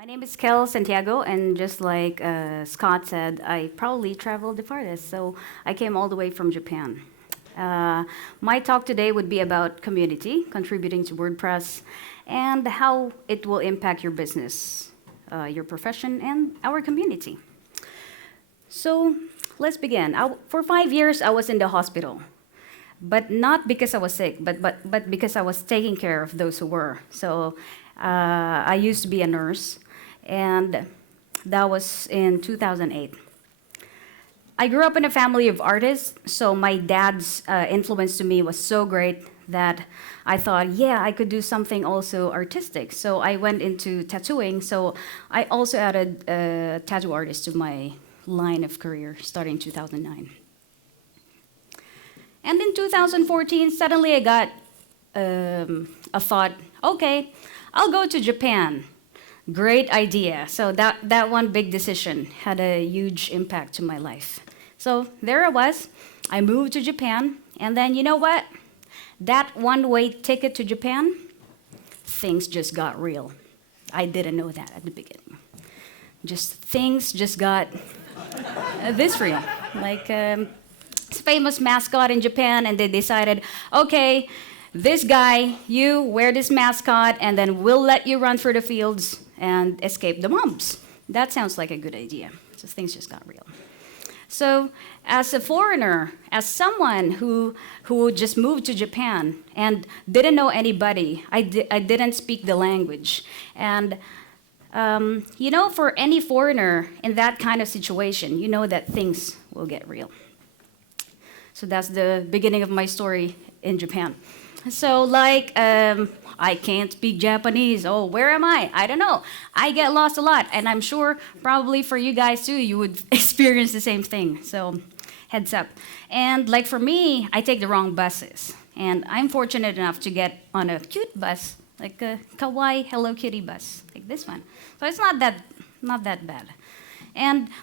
My name is Kel Santiago, and just like Scott said, I probably traveled the farthest, so I came all the way from Japan. My talk today would be about community, contributing to WordPress, and how it will impact your business, your profession, and our community. So let's begin. For 5 years, I was in the hospital, but not because I was sick, but because I was taking care of those who were. So I used to be a nurse, and that was in 2008. I grew up in a family of artists, so my dad's influence to me was so great that I thought, yeah, I could do something also artistic. So I went into tattooing, so I also added a tattoo artist to my line of career starting 2009. And in 2014, suddenly I got a thought, okay, I'll go to Japan. Great idea. So that one big decision had a huge impact to my life. So there I was. I moved to Japan, and then you know what? That one-way ticket to Japan, things just got real. I didn't know that at the beginning. Things just got this real. Like famous mascot in Japan, and they decided, okay, this guy, you wear this mascot, and then we'll let you run through the fields and escape the mobs. That sounds like a good idea. So things just got real. So as a foreigner, as someone who just moved to Japan and didn't know anybody, I didn't speak the language. And for any foreigner in that kind of situation, you know that things will get real. So that's the beginning of my story in Japan. So I can't speak Japanese. Oh, where am I? I don't know. I get lost a lot, and I'm sure probably for you guys too, you would experience the same thing. So heads up. And like for me, I take the wrong buses. And I'm fortunate enough to get on a cute bus, like a kawaii Hello Kitty bus, like this one. So it's not that bad.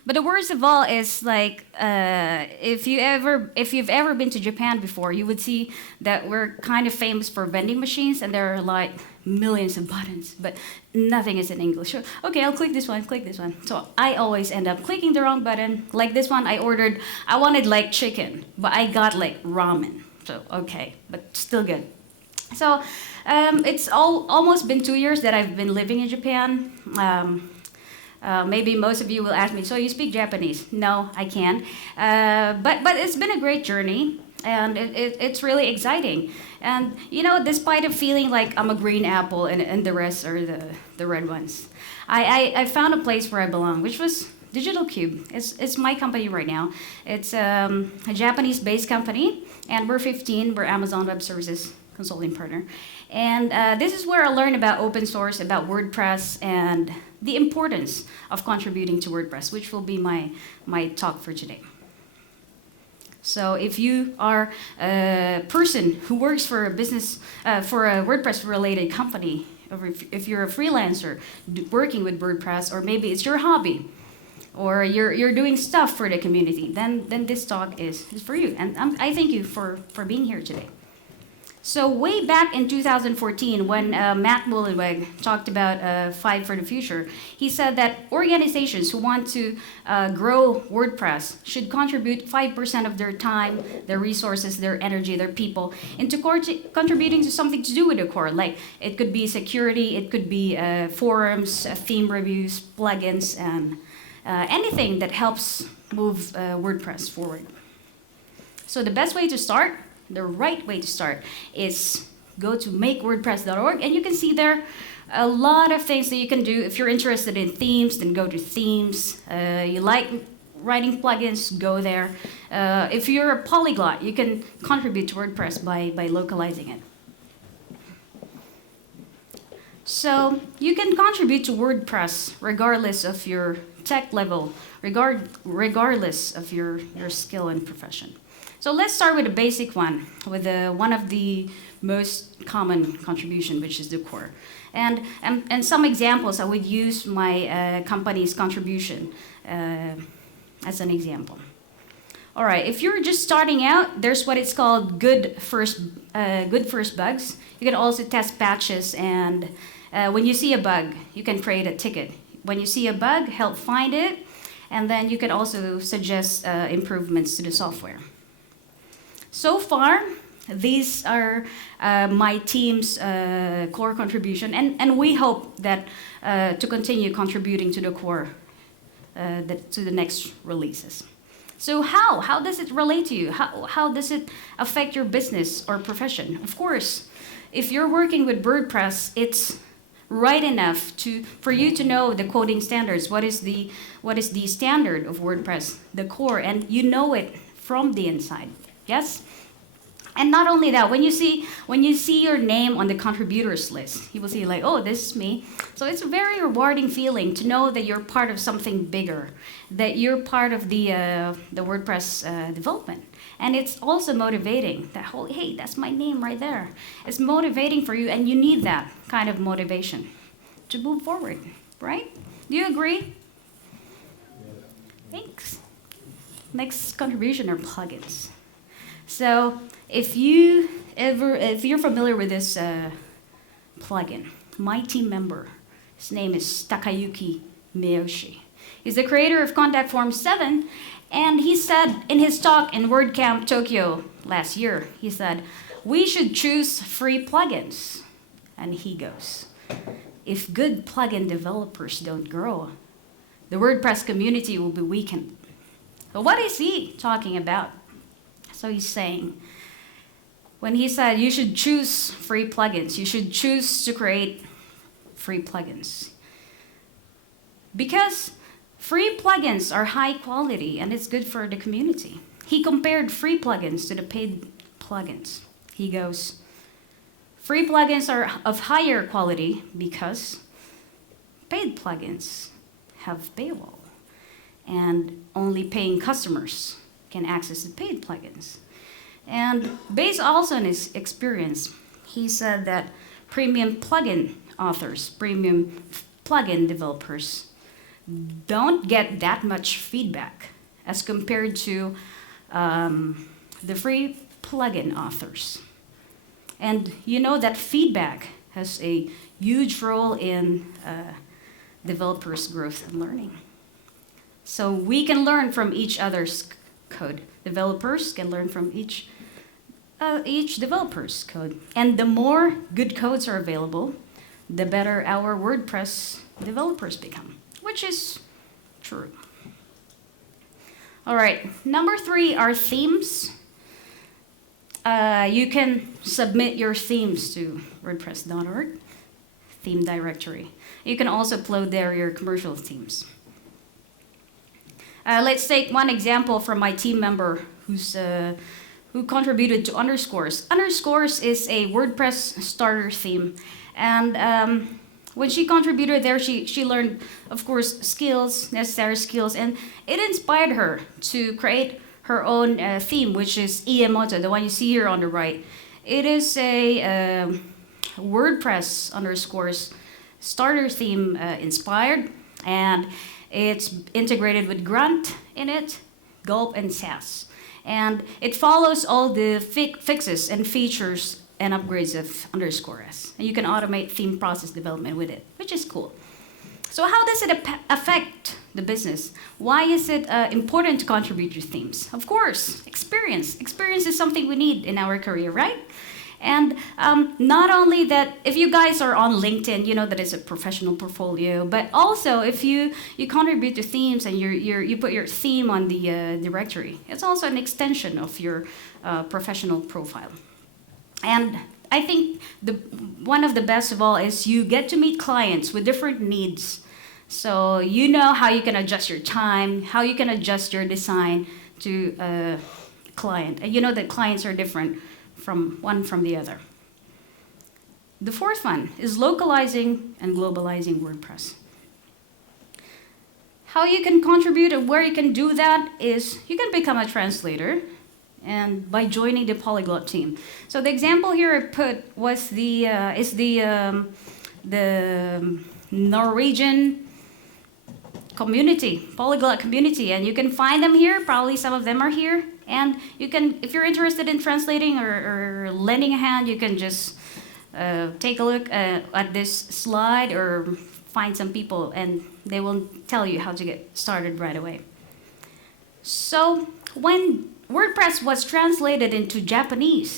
But the worst of all is if you've ever been to Japan before, you would see that we're kind of famous for vending machines, and there are like millions of buttons, but nothing is in English. So, okay, I'll click this one, click this one. So I always end up clicking the wrong button. Like this one, I wanted like chicken, but I got like ramen. So okay, but still good. So it's almost been 2 years that I've been living in Japan. Maybe most of you will ask me, so you speak Japanese? No, I can't. But it's been a great journey, and it's really exciting. And, despite of feeling like I'm a green apple and the rest are the red ones, I found a place where I belong, which was Digital Cube. It's my company right now. It's a Japanese-based company, and we're 15. We're Amazon Web Services consulting partner. And this is where I learn about open source, about WordPress, and the importance of contributing to WordPress, which will be my talk for today. So if you are a person who works for a business, for a WordPress-related company, or if you're a freelancer working with WordPress, or maybe it's your hobby, or you're doing stuff for the community, then this talk is for you. And I thank you for being here today. So way back in 2014, when Matt Mullenweg talked about 5 for the future, he said that organizations who want to grow WordPress should contribute 5% of their time, their resources, their energy, their people into contributing to something to do with the core. Like it could be security, it could be forums, theme reviews, plugins, and anything that helps move WordPress forward. So the best way to start, the right way to start, is go to makewordpress.org, and you can see there a lot of things that you can do. If you're interested in themes, then go to themes. You like writing plugins, go there. If you're a polyglot, you can contribute to WordPress by localizing it. So you can contribute to WordPress regardless of your tech level, regardless of your skill and profession. So let's start with a basic one, with one of the most common contribution, which is the core. And some examples, I would use my company's contribution as an example. All right, if you're just starting out, there's what it's called good first bugs. You can also test patches, and when you see a bug, you can create a ticket. When you see a bug, help find it, and then you can also suggest improvements to the software. So far, these are my team's core contribution, and we hope that to continue contributing to the core, to the next releases. So how does it relate to you? How does it affect your business or profession? Of course, if you're working with WordPress, it's right enough for you to know the coding standards. What is the standard of WordPress, the core, and you know it from the inside. Yes? And not only that, when you see your name on the contributors list, you will see like, oh, this is me. So it's a very rewarding feeling to know that you're part of something bigger, that you're part of the WordPress development. And it's also motivating that whole, hey, that's my name right there. It's motivating for you, and you need that kind of motivation to move forward, right? Do you agree? Thanks. Next contribution are plugins. So if you're familiar with this plugin, my team member, his name is Takayuki Miyoshi. He's the creator of Contact Form 7, and he said in his talk in WordCamp Tokyo last year, he said, we should choose free plugins. And he goes, if good plugin developers don't grow, the WordPress community will be weakened. So what is he talking about? So he's saying, when he said you should choose free plugins, you should choose to create free plugins. Because free plugins are high quality and it's good for the community. He compared free plugins to the paid plugins. He goes, free plugins are of higher quality because paid plugins have paywall, and only paying customers can access the paid plugins. And based also on his experience, he said that premium plugin authors, premium plugin developers don't get that much feedback as compared to the free plugin authors. And you know that feedback has a huge role in developers' growth and learning. So we can learn from each other's code. Developers can learn from each developer's code. And the more good codes are available, the better our WordPress developers become, which is true. All right, number 3 are themes. You can submit your themes to WordPress.org, theme directory. You can also upload there your commercial themes. Let's take one example from my team member who contributed to Underscores. Underscores is a WordPress starter theme. And when she contributed there, she learned, of course, necessary skills, and it inspired her to create her own theme, which is Iemoto, the one you see here on the right. It is a WordPress Underscores starter theme inspired, and it's integrated with Grunt in it, Gulp, and Sass. And it follows all the fixes and features and upgrades of Underscores. And you can automate theme process development with it, which is cool. So how does it affect the business? Why is it important to contribute to themes? Of course, experience. Experience is something we need in our career, right? And not only that, if you guys are on LinkedIn, you know that it's a professional portfolio, but also if you contribute to themes and you put your theme on the directory, it's also an extension of your professional profile. And I think one of the best of all is you get to meet clients with different needs. So you know how you can adjust your time, how you can adjust your design to a client. And you know that clients are different from the other. The 4th one is localizing and globalizing WordPress. How you can contribute and where you can do that is you can become a translator, and by joining the polyglot team. So the example here I put was the Norwegian community, polyglot community, and you can find them here. Probably some of them are here. And you can, if you're interested in translating or lending a hand, you can just take a look at this slide or find some people and they will tell you how to get started right away. So when WordPress was translated into Japanese,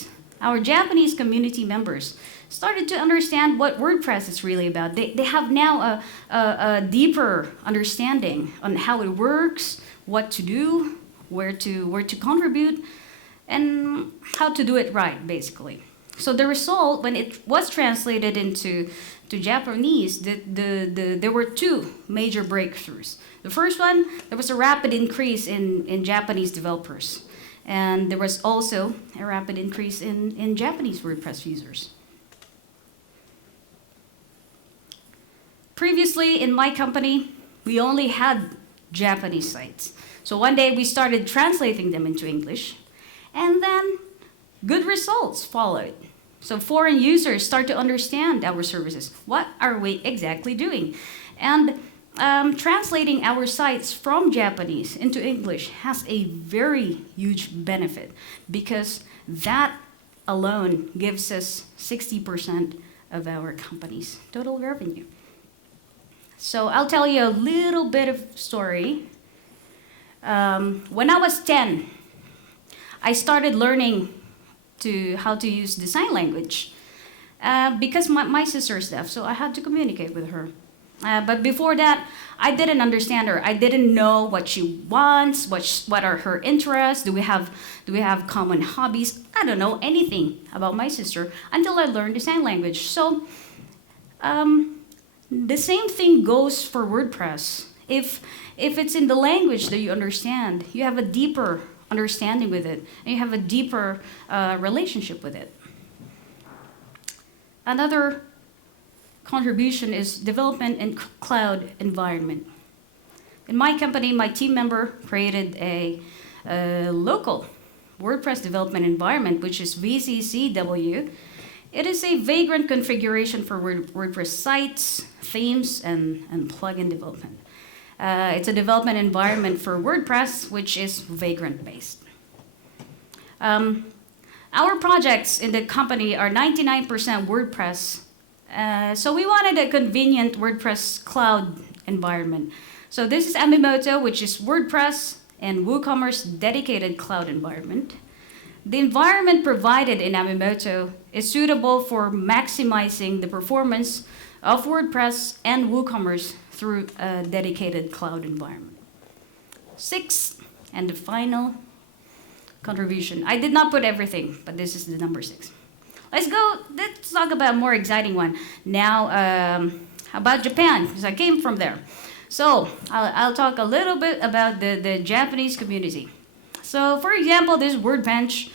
our Japanese community members started to understand what WordPress is really about. They have now a deeper understanding on how it works, what to do, where to contribute, and how to do it right, basically. So the result, when it was translated into Japanese, there were two major breakthroughs. The first one, there was a rapid increase in Japanese developers. And there was also a rapid increase in Japanese WordPress users. Previously, in my company, we only had Japanese sites. So one day we started translating them into English, and then good results followed. So foreign users start to understand our services. What are we exactly doing? And translating our sites from Japanese into English has a very huge benefit, because that alone gives us 60% of our company's total revenue. So I'll tell you a little bit of story. When I was 10, I started learning how to use the sign language because my sister's deaf, so I had to communicate with her. But before that, I didn't understand her. I didn't know what she wants, what are her interests. Do we have common hobbies? I don't know anything about my sister until I learned the sign language. So the same thing goes for WordPress. If it's in the language that you understand, you have a deeper understanding with it, and you have a deeper relationship with it. Another contribution is development in cloud environment. In my company, my team member created a local WordPress development environment, which is VCCW. It is a vagrant configuration for WordPress sites, themes, and plugin development. It's a development environment for WordPress, which is vagrant-based. Our projects in the company are 99% WordPress. So we wanted a convenient WordPress cloud environment. So this is Amimoto, which is WordPress and WooCommerce dedicated cloud environment. The environment provided in Amimoto is suitable for maximizing the performance of WordPress and WooCommerce through a dedicated cloud environment. 6, and the final contribution. I did not put everything, but this is the number 6. Let's talk about a more exciting one. Now, about Japan, because I came from there. So I'll talk a little bit about the Japanese community. So for example, this WordBench,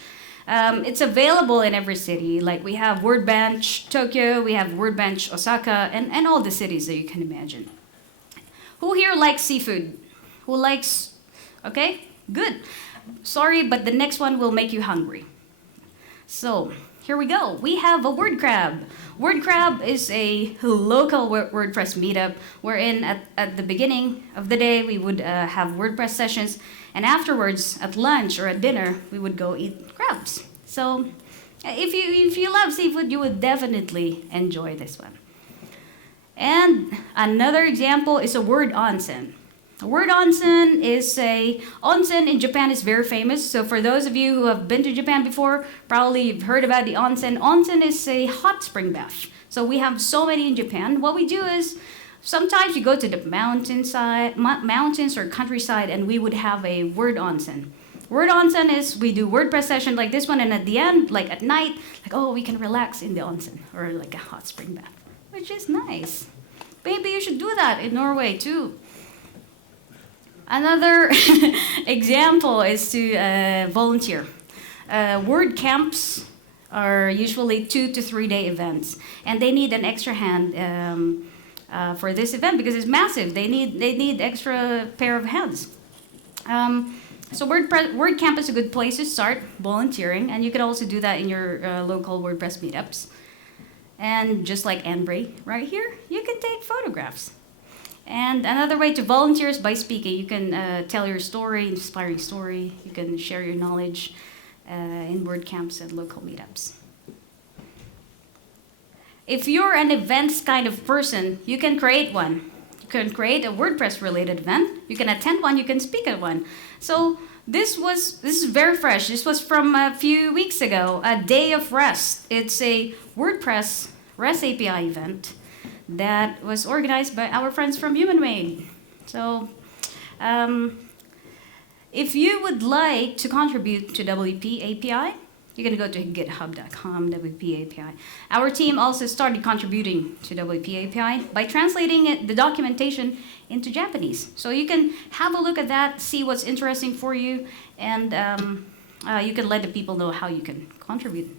it's available in every city. Like we have WordBench Tokyo, we have WordBench Osaka, and all the cities that you can imagine. Who here likes seafood? Who likes, okay, good. Sorry, but the next one will make you hungry. So here we go. We have a WordCrab. WordCrab is a local WordPress meetup wherein at the beginning of the day we would have WordPress sessions, and afterwards at lunch or at dinner we would go eat crabs. So if you love seafood, you would definitely enjoy this one. And another example is a word onsen. A word onsen is onsen in Japan is very famous. So for those of you who have been to Japan before, probably you've heard about the onsen. Onsen is a hot spring bath. So we have so many in Japan. What we do is sometimes you go to the mountains or countryside, and we would have a word onsen. Word onsen is we do WordPress session like this one, and at the end, like at night, we can relax in the onsen or like a hot spring bath, which is nice. Maybe you should do that in Norway too. Another example is to volunteer. WordCamps are usually 2 to 3 day events, and they need an extra hand for this event because it's massive. They need extra pair of hands. So WordCamp is a good place to start volunteering, and you can also do that in your local WordPress meetups. And just like Andre right here, you can take photographs. And another way to volunteer is by speaking. You can tell your story, inspiring story. You can share your knowledge in WordCamps and local meetups. If you're an events kind of person, you can create one. You can create a WordPress related event. You can attend one. You can speak at one. So this is very fresh. This was from a few weeks ago. A Day of Rest. It's a WordPress REST API event that was organized by our friends from HumanMade. So if you would like to contribute to WP API, you can go to github.com, WP API. Our team also started contributing to WP API by translating the documentation into Japanese. So you can have a look at that, see what's interesting for you, and you can let the people know how you can contribute.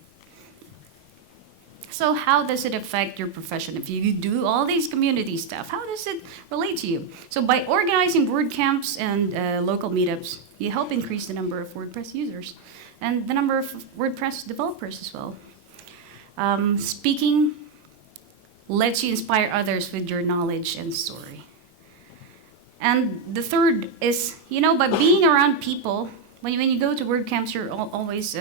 So how does it affect your profession? If you do all these community stuff, how does it relate to you? So by organizing WordCamps and local meetups, you help increase the number of WordPress users and the number of WordPress developers as well. Speaking lets you inspire others with your knowledge and story. And the third is, by being around people, when you go to WordCamps, you're always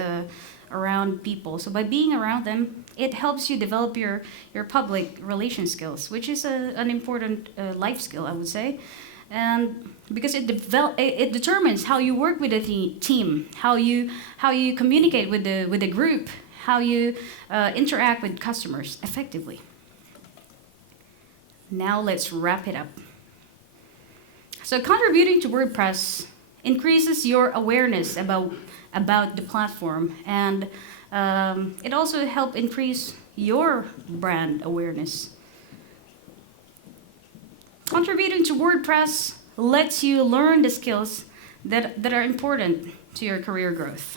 around people. So by being around them, it helps you develop your public relation skills, which is an important life skill, I would say. And because it determines how you work with a team, how you communicate with the group, how you interact with customers effectively. Now let's wrap it up. So contributing to WordPress increases your awareness about the platform, and it also helps increase your brand awareness. Contributing to WordPress lets you learn the skills that are important to your career growth.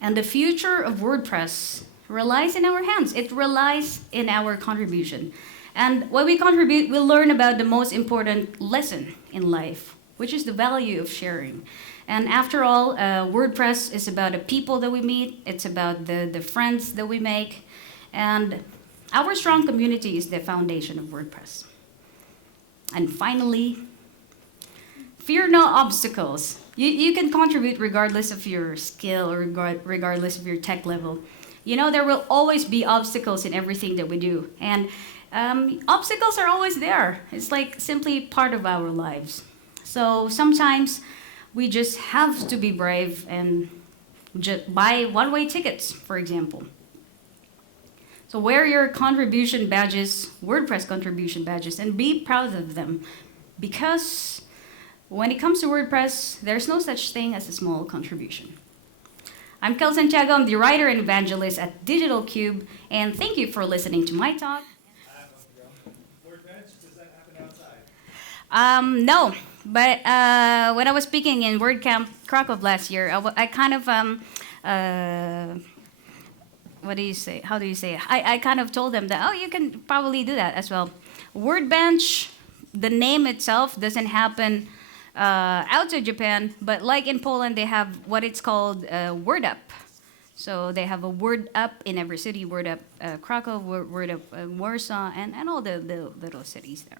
And the future of WordPress relies in our hands. It relies in our contribution. And when we contribute, we learn about the most important lesson in life, which is the value of sharing. And after all, WordPress is about the people that we meet. It's about the friends that we make. And our strong community is the foundation of WordPress. And finally, fear no obstacles. You can contribute regardless of your skill or regardless of your tech level. There will always be obstacles in everything that we do. And obstacles are always there. It's like simply part of our lives. So sometimes we just have to be brave and just buy one-way tickets, for example. So wear your contribution badges, WordPress contribution badges, and be proud of them. Because when it comes to WordPress, there's no such thing as a small contribution. I'm Kel Santiago. I'm the writer and evangelist at Digital Cube, and thank you for listening to my talk. WordBench, does that happen outside? No, but when I was speaking in WordCamp Krakow last year, I kind of what do you say? How do you say it? I kind of told them that, you can probably do that as well. WordBench, the name itself doesn't happen outside Japan, but like in Poland, they have what it's called Word Up. So they have a Word Up in every city, Word Up Krakow, Word Up Warsaw, and all the little cities there.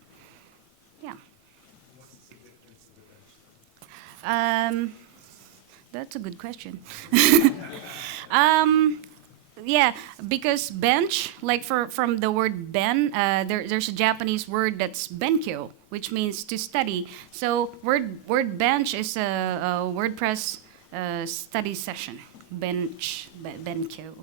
Yeah. What's the significance of the bench? That's a good question. Yeah, because bench, like from the word ben, there's a Japanese word that's benkyo, which means to study. So word bench is a WordPress study session. Benkyo.